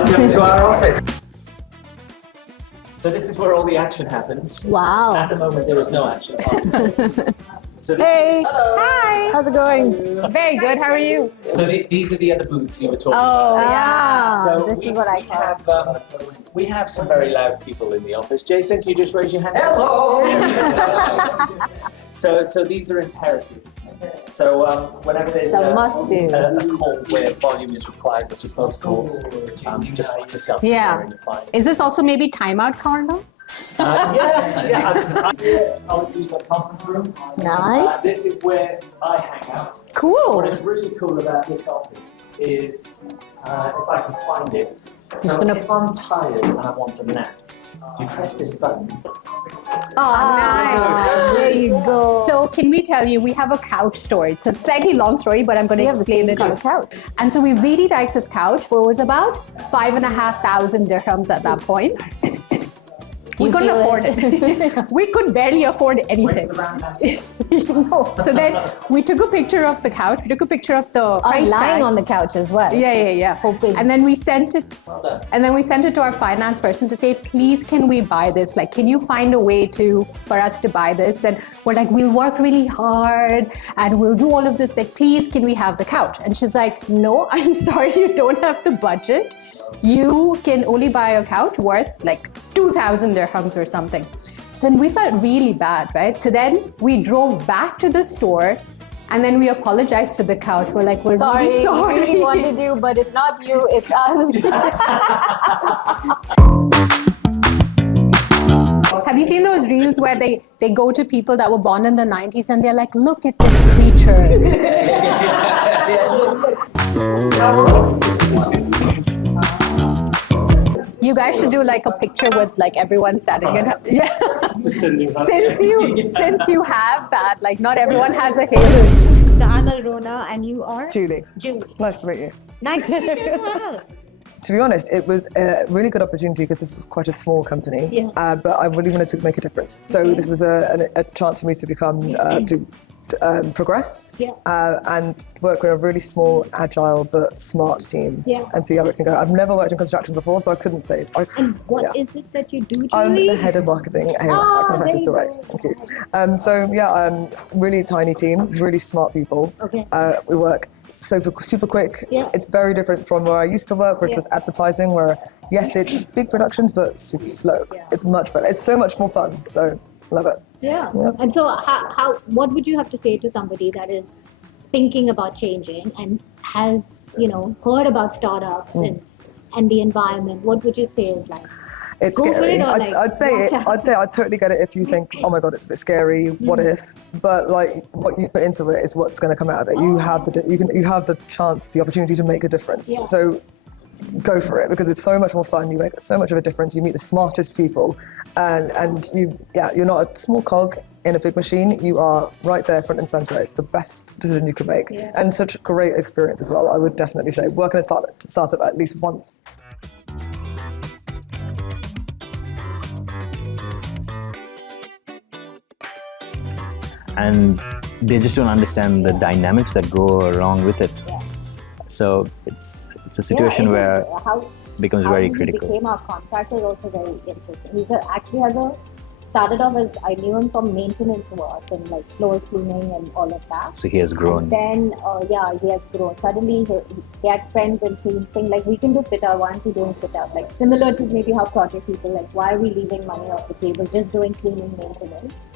Welcome to our office. So this is where all the action happens. Wow. At the moment, there is no action. So Hey. Hi. How's it going? Very good. How are you? So these are the other booths you were talking Oh, about. yeah. So This is what I thought. We have some very loud people in the office. Jason, can you just raise your hand? Hello! So these are imperative. So whenever there's So must do. a call where volume is required, which is most calls, just like yourself, Yeah. you're fine. Is this also maybe timeout corridor? Obviously, you've got conference room. Nice. This is where I hang out. Cool. What is really cool about this office is, if I can find it. So if I'm tired and I want a nap, you press this button. Oh, nice. There you go. So can we tell you, we have a couch story. It's a slightly long story, but I'm going We to have the explain same it. color couch. And so we really liked this couch, but it was about 5,500 dirhams at that point. We You couldn't feel afford it. We could barely afford Wait anything. for the round answer. No. So then we took a picture of the couch. We took a picture of the I'm price lying tag. on the couch as well. Yeah. Hoping. And then we sent it. Well done. And then we sent it to our finance person to say, please, can we buy this? Like, can you find a way for us to buy this? And we're like, we'll work really hard and we'll do all of this. Like, please, can we have the couch? And she's like, no, I'm sorry, you don't have the budget. You can only buy a couch worth like 2,000 dirhams or something. So then we felt really bad, right? So then we drove back to the store and then we apologized to the couch. We're like, we're really sorry. We really wanted you, but it's not you, it's us. Have you seen those reels where they go to people that were born in the 90s and they're like, look at this creature. You guys should do like a picture with like everyone standing in. Yeah. Since you have that, like not everyone has a halo. So I'm Alrona and you are? Julie, Julie. nice to meet you. Nice to meet you as well. To be honest, it was a really good opportunity because this was quite a small company, Yeah. but I really wanted to make a difference. So this was a chance for me to become, to progress and work with a really small, agile, but smart team and see how it can go. I've never worked in construction before, so I couldn't say. And what is it that you do, Julie? I'm the head of marketing here at Contractors Direct. Thank you. Really tiny team, really smart people. Okay. We work super quick. Yeah. It's very different from where I used to work, which was advertising, where yes, it's big productions, but super slow. Yeah. It's much fun. It's so much more fun. So love it. Yeah. Yeah. And so what would you have to say to somebody that is thinking about changing and has, heard about startups and the environment? What would you say is like? It's Go for scary. it or, I'd like, say watch out? I'd say I totally get it if you think, oh my god, it's a bit scary. What if? But like what you put into it is what's going to come out of it. You have the chance, the opportunity to make a difference. Yeah. So go for it because it's so much more fun. You make so much of a difference. You meet the smartest people, and you're not a small cog in a big machine. You are right there, front and center. It's the best decision you can make, and such a great experience as well. I would definitely say work in a startup at least once. And they just don't understand the dynamics that go along with it. So it's a situation where it becomes very critical. He became our contractor is also very interesting. Started off as, I knew him from maintenance work and like floor cleaning and all of that. So he has grown. And then, he has grown. Suddenly he had friends and teams saying like, we can do fit out, why aren't we doing fit out? Like similar to maybe how project people, like why are we leaving money off the table, just doing cleaning maintenance?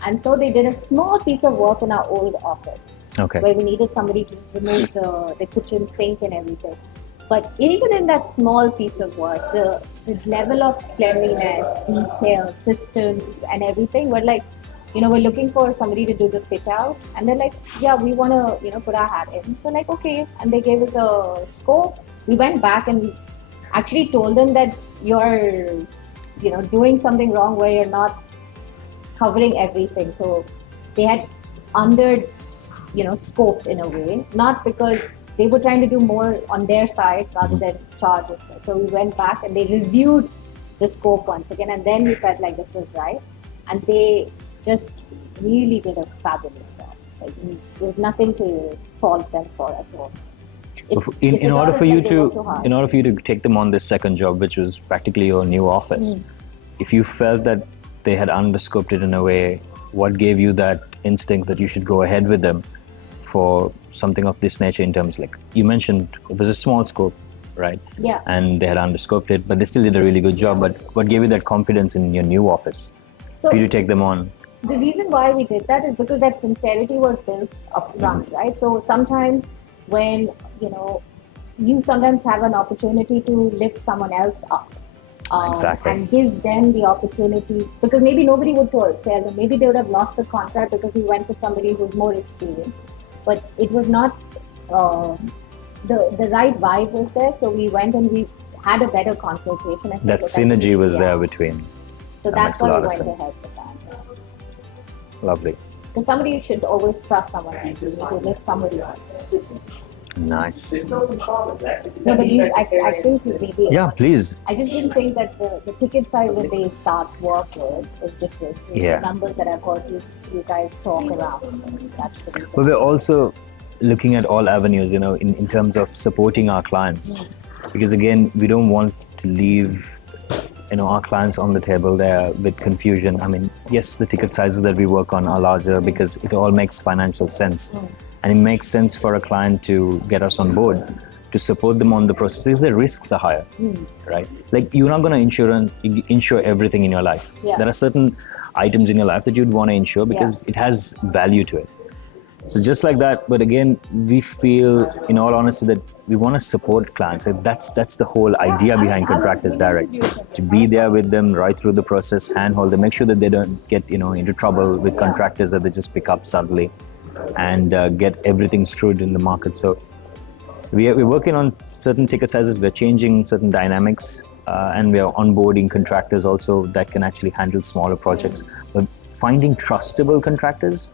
And so they did a small piece of work in our old office where we needed somebody to just remove the kitchen sink and everything. But even in that small piece of work, the level of cleanliness, detail, systems and everything, we're like, we're looking for somebody to do the fit out. And they're like, yeah, we want to, put our hat in. So like, okay. And they gave us a scope. We went back and actually told them that you're, doing something wrong where you're not covering everything. So they had scoped in a way, not because they were trying to do more on their side rather than charge us. So we went back and they reviewed the scope once again, and then we felt like this was right. And they just really did a fabulous job. Like, there's nothing to fault them for at all. In order for you to work too hard. in order for you to take them on this second job, which was practically your new office, if you felt that they had underscoped it in a way, what gave you that instinct that you should go ahead with them for something of this nature? In terms, like you mentioned, it was a small scope, right? Yeah. And they had underscoped it, but they still did a really good job. But what gave you that confidence in your new office So for you to take them on? the reason why we did that is because that sincerity was built up front, right? So sometimes when, you sometimes have an opportunity to lift someone else up. Exactly. And give them the opportunity, because maybe nobody would tell them, maybe they would have lost the contract because we went with somebody who's more experienced, but it was not the right vibe was there, so we went and we had a better consultation. And That synergy was there between. So That that's makes a why lot we of went sense. ahead with that. Lovely. Because somebody should always trust someone else to lift somebody else. Nice. There's still some charlottes there. No, but I think maybe. Yeah, please. I just didn't think that the ticket size that they start work with is different. Yeah. The numbers that I've heard you guys talk around. That's the reason. But we're also looking at all avenues, in terms of supporting our clients. Because again, we don't want to leave, our clients on the table there with confusion. I mean, yes, the ticket sizes that we work on are larger because it all makes financial sense. And it makes sense for a client to get us on board, to support them on the process because the risks are higher, right? Like you're not going to insure everything in your life. Yeah. There are certain items in your life that you'd want to insure because it has value to it. So just like that, but again, we feel, in all honesty, that we want to support clients. So that's the whole idea behind Contractors Direct, to be there with them right through the process, handhold them, make sure that they don't get into trouble with contractors that they just pick up suddenly, and get everything screwed in the market. So we're working on certain ticket sizes, we're changing certain dynamics, and we are onboarding contractors also that can actually handle smaller projects. But finding trustable contractors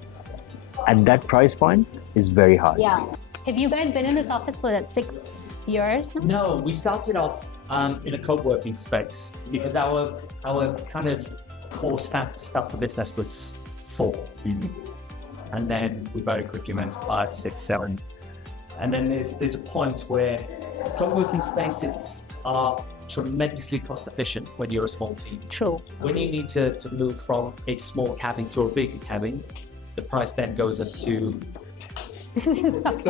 at that price point is very hard. Yeah. Have you guys been in this office for 6 years now? No, we started off in a co-working space because our kind of core staff for business was 4. And then we very quickly went to 5, 6, 7. And then there's a point where co-working spaces are tremendously cost efficient when you're a small team. True. When you need to move from a small cabin to a bigger cabin, the price then goes up to that's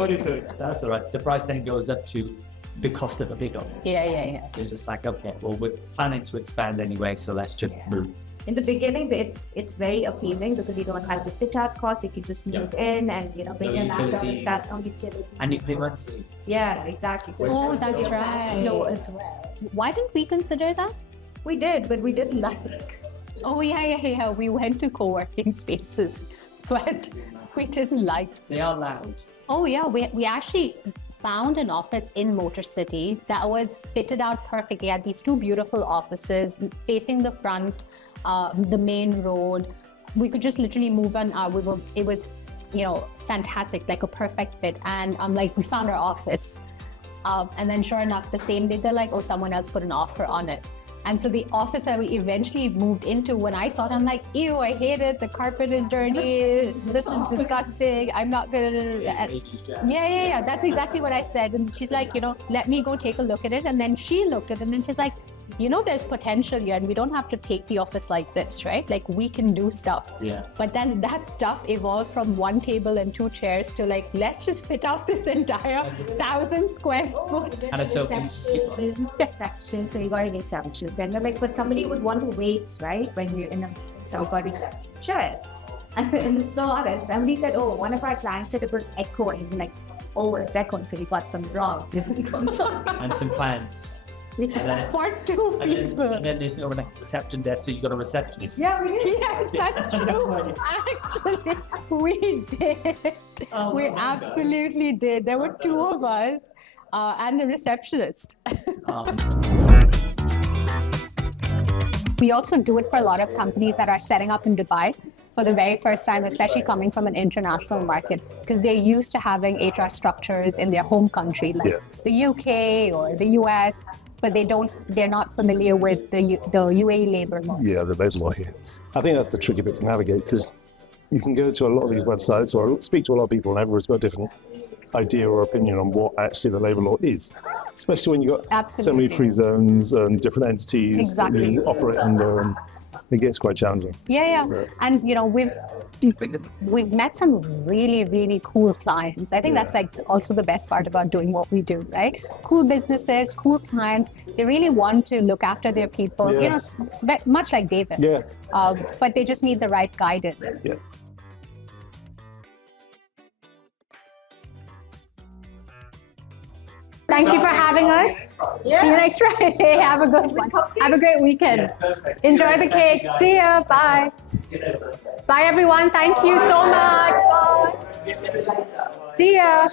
all right. The price then goes up to the cost of a big office. Yeah. So you're just like, okay, well, we're planning to expand anyway, so let's just move. In the beginning, it's very appealing because you don't have the fit-out cost. You can just move in and bring your laptop and start on utilities. And if they want to, Yeah, exactly. So Oh, that's right. low as well. Why didn't we consider that? We did, but we didn't like it. Oh, yeah. We went to co-working spaces, but we didn't like it. they are loud. Oh, yeah. We actually found an office in Motor City that was fitted out perfectly. It had these 2 beautiful offices facing the front, the main road. We could just literally move on. It was, fantastic, like a perfect fit. And we found our office. And then sure enough, the same day, they're like, oh, someone else put an offer on it. And so the office that we eventually moved into, when I saw it, I'm like, ew, I hate it. The carpet is dirty. This is disgusting. I'm not gonna. Yeah. That's exactly what I said. And she's like, let me go take a look at it. And then she looked at it and she's like, there's potential here and we don't have to take the office like this, right? Like we can do stuff. Yeah. But then that stuff evolved from 1 table and 2 chairs to let's just fit out this entire 1,000 square foot. And it's so There's no exception, so you got an exception. Then but somebody would want to wait, right? When you're in a sure. And it's so honest. Somebody said, oh, one of our clients said it was echoing, like, oh, it's echoing, so you got something wrong. and some plans. For 2 people. And then there's no reception desk, so you got a receptionist. Yeah, we did. Yes, that's true. Actually, we did. We absolutely did. There were 2 of us and the receptionist. We also do it for a lot of companies that are setting up in Dubai for the very first time, especially coming from an international market, because they're used to having HR structures in their home country, like the UK or the US. But they're not familiar with the UAE labor law. Yeah, the labor law here. I think that's the tricky bit to navigate because you can go to a lot of these websites or speak to a lot of people and everyone's got different idea or opinion on what actually the labour law is, especially when you've got so many Absolutely. free zones and different entities Exactly. that you operate under, and it gets quite challenging. Yeah. And we've met some really, really cool clients. I think that's like also the best part about doing what we do, right? Cool businesses, cool clients. They really want to look after their people, Yeah. much like David. Yeah. But they just need the right guidance. Yeah. Thank you for having us. See you next Friday. Have a good one. Have a great weekend. Yes, perfect. Enjoy the cake. See ya. Bye. Bye, everyone. Thank you so much. Bye. See ya.